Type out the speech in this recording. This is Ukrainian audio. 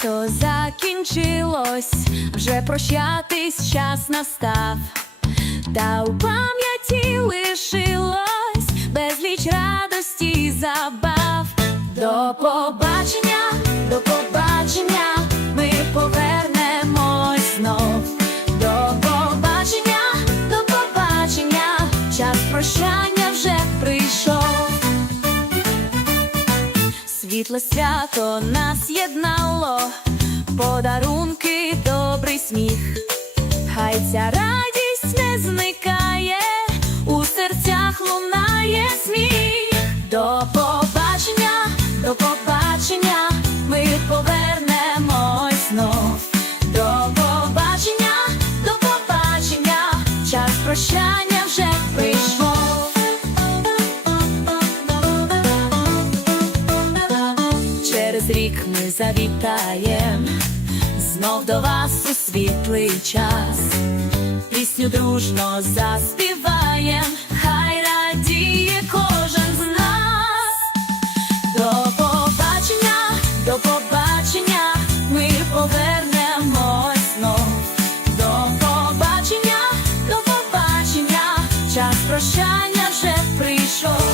літо закінчилось, вже прощатись час настав, та у пам'яті лишилось безліч радості і забав. До побачення, до побачення, ми повернемось знов. До побачення, до побачення, час прощання вже прийшов. Світле свято нас єднало, подарунки, добрий сміх. Хай ця радість не зникає, у серцях лунає сміх. До побачення, до побачення, ми повернемось знов. До побачення, до побачення, час прощання через рік ми завітаєм, знов до вас у світлий час, пісню дружно заспіваєм, хай радіє кожен з нас. До побачення, до побачення, ми повернемось знов. До побачення, до побачення, час прощання вже прийшов.